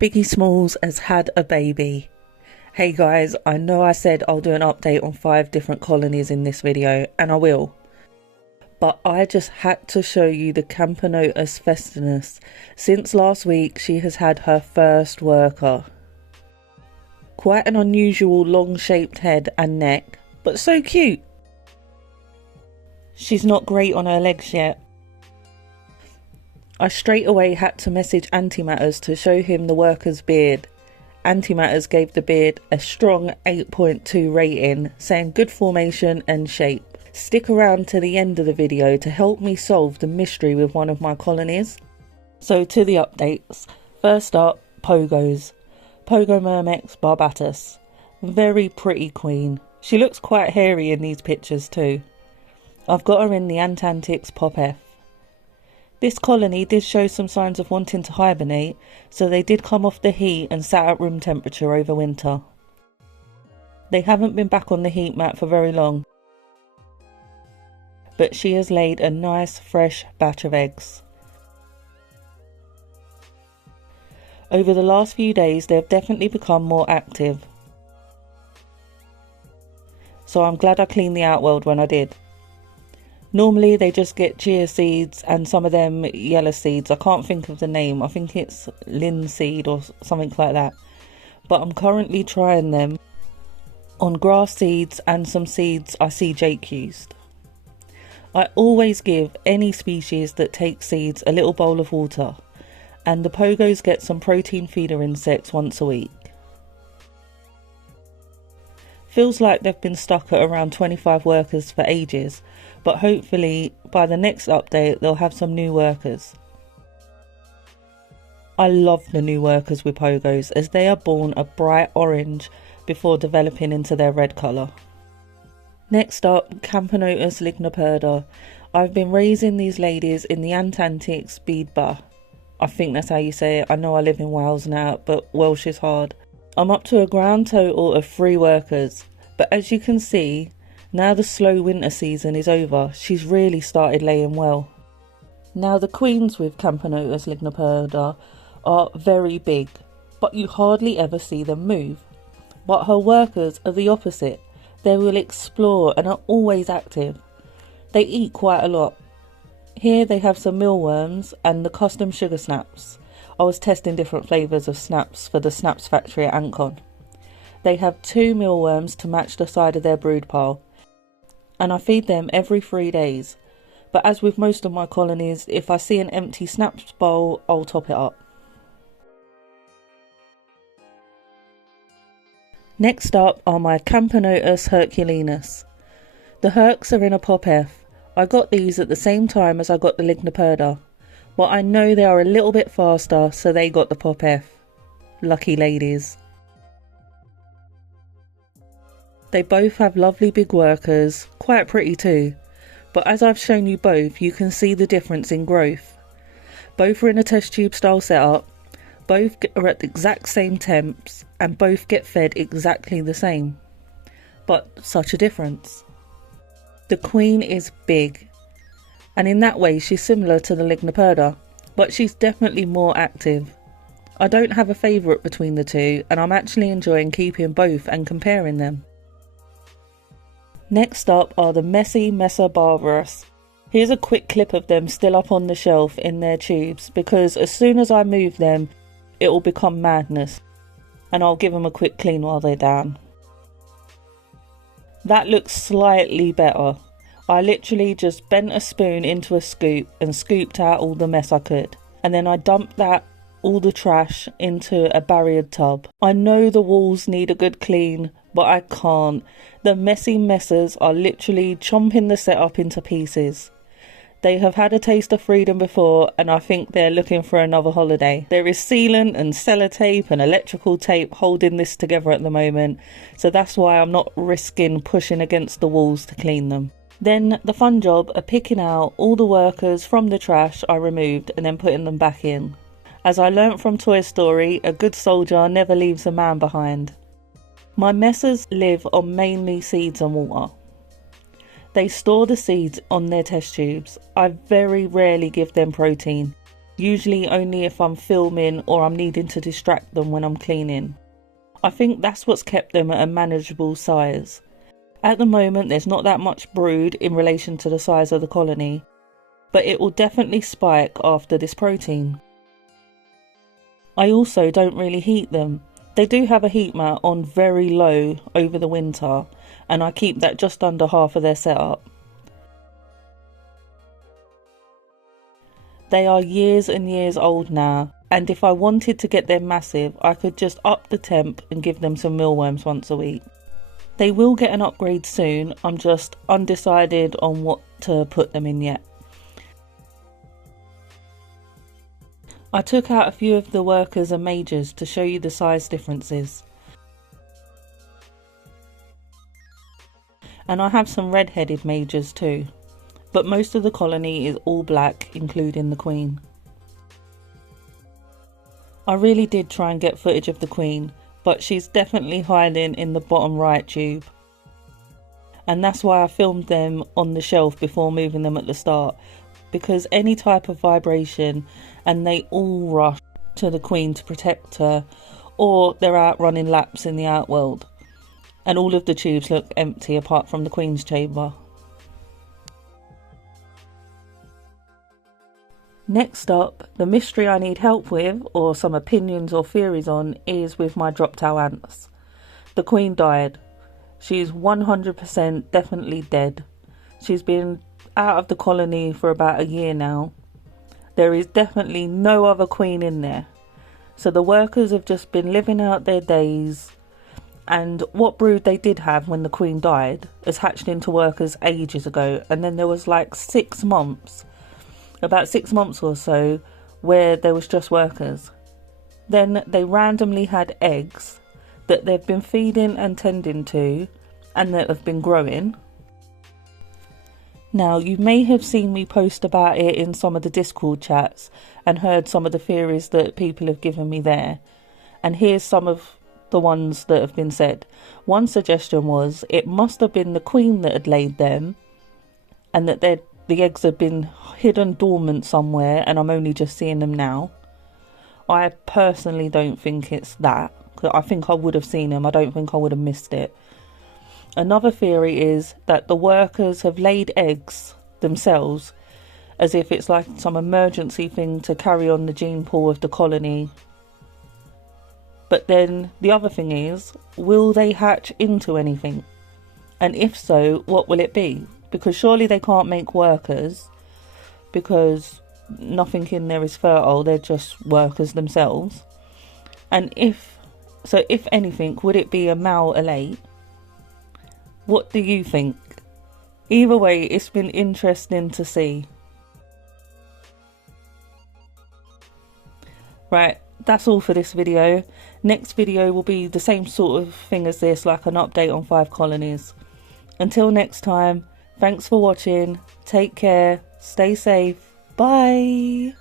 Biggie Smalls has had a baby. Hey guys, I know I said I'll do an update on 5 different colonies in this video, and I will. But I just had to show you the Camponotus Festinus. Since last week, she has had her first worker. Quite an unusual long-shaped head and neck, but so cute. She's not great on her legs yet. I straight away had to message Antimatters to show him the worker's beard. Antimatters gave the beard a strong 8.2 rating, saying good formation and shape. Stick around to the end of the video to help me solve the mystery with one of my colonies. So to the updates. First up, Pogos. Pogonomyrmex Barbatus. Very pretty queen. She looks quite hairy in these pictures too. I've got her in the ANT ANTICS Pop F. This colony did show some signs of wanting to hibernate, so they did come off the heat and sat at room temperature over winter. They haven't been back on the heat mat for very long, but she has laid a nice fresh batch of eggs. Over the last few days they have definitely become more active, so I'm glad I cleaned the outworld when I did. Normally they just get chia seeds and some of them yellow seeds. I can't think of the name. I think it's linseed or something like that. But I'm currently trying them on grass seeds and some seeds I see Jake used. I always give any species that takes seeds a little bowl of water, and the Pogos get some protein feeder insects once a week. Feels like they've been stuck at around 25 workers for ages, but hopefully by the next update they'll have some new workers. I love the new workers with Pogos as they are born a bright orange before developing into their red colour. Next up, Camponotus Ligniperda. I've been raising these ladies in the ANT ANTICS Barbatus. I think that's how you say it. I know I live in Wales now, but Welsh is hard. I'm up to a grand total of 3 workers, but as you can see, now the slow winter season is over, she's really started laying well. Now the queens with Camponotus Ligniperda are very big, but you hardly ever see them move. But her workers are the opposite. They will explore and are always active. They eat quite a lot. Here they have some mealworms and the custom sugar snaps. I was testing different flavours of snaps for the snaps factory at Ancon. They have 2 mealworms to match the side of their brood pile, and I feed them every 3 days. But as with most of my colonies, if I see an empty snaps bowl, I'll top it up. Next up are my Camponotus Herculeanus. The Hercs are in a Pop F. I got these at the same time as I got the Ligniperda, but I know they are a little bit faster, so they got the Pop F. Lucky ladies. They both have lovely big workers, quite pretty too, but as I've shown you both, you can see the difference in growth. Both are in a test tube style setup, both are at the exact same temps, and both get fed exactly the same. But such a difference. The queen is big, and in that way she's similar to the Ligniperda, but she's definitely more active. I don't have a favourite between the two, and I'm actually enjoying keeping both and comparing them. Next up are the Messor Barbarus. Here's a quick clip of them still up on the shelf in their tubes, because as soon as I move them it will become madness, and I'll give them a quick clean while they're down. That looks slightly better. I literally just bent a spoon into a scoop and scooped out all the mess I could, and then I dumped all the trash into a barriered tub. I know the walls need a good clean, but I can't. The messy messers are literally chomping the setup into pieces. They have had a taste of freedom before, and I think they're looking for another holiday. There is sealant and sellotape and electrical tape holding this together at the moment, so that's why I'm not risking pushing against the walls to clean them. Then the fun job of picking out all the workers from the trash I removed and then putting them back in. As I learnt from Toy Story, a good soldier never leaves a man behind. My messers live on mainly seeds and water. They store the seeds on their test tubes. I very rarely give them protein. usually only if I'm filming or I'm needing to distract them when I'm cleaning. I think that's what's kept them at a manageable size. At the moment there's not that much brood in relation to the size of the colony, but it will definitely spike after this protein. I also don't really heat them. They do have a heat mat on very low over the winter, and I keep that just under half of their setup. They are years and years old now, and if I wanted to get them massive, I could just up the temp and give them some mealworms once a week. They will get an upgrade soon, I'm just undecided on what to put them in yet. I took out a few of the workers and majors to show you the size differences. And I have some red-headed majors too, but most of the colony is all black, including the queen. I really did try and get footage of the queen, but she's definitely hiding in the bottom right tube. And that's why I filmed them on the shelf before moving them at the start, because any type of vibration and they all rush to the queen to protect her, or they're out running laps in the outworld, and all of the tubes look empty apart from the queen's chamber. Next up, the mystery I need help with, or some opinions or theories on, is with my droptail ants. The queen died. She's 100% definitely dead. She's been out of the colony for about a year now. There is definitely no other queen in there. So the workers have just been living out their days, and what brood they did have when the queen died has hatched into workers ages ago, and then there was like 6 months, about 6 months or so, where there was just workers. Then they randomly had eggs that they've been feeding and tending to, and that have been growing. Now, you may have seen me post about it in some of the Discord chats and heard some of the theories that people have given me there. And here's some of the ones that have been said. One suggestion was it must have been the queen that had laid them, and that the eggs had been hidden dormant somewhere and I'm only just seeing them now. I personally don't think it's that. I think I would have seen them. I don't think I would have missed it. Another theory is that the workers have laid eggs themselves, as if it's like some emergency thing to carry on the gene pool of the colony. But then the other thing is, will they hatch into anything? And if so, what will it be? Because surely they can't make workers, because nothing in there is fertile, they're just workers themselves. And if anything, would it be a male elate? What do you think? Either way, it's been interesting to see. Right, that's all for this video. Next video will be the same sort of thing as this, like an update on 5 colonies. Until next time, thanks for watching, take care, stay safe, bye!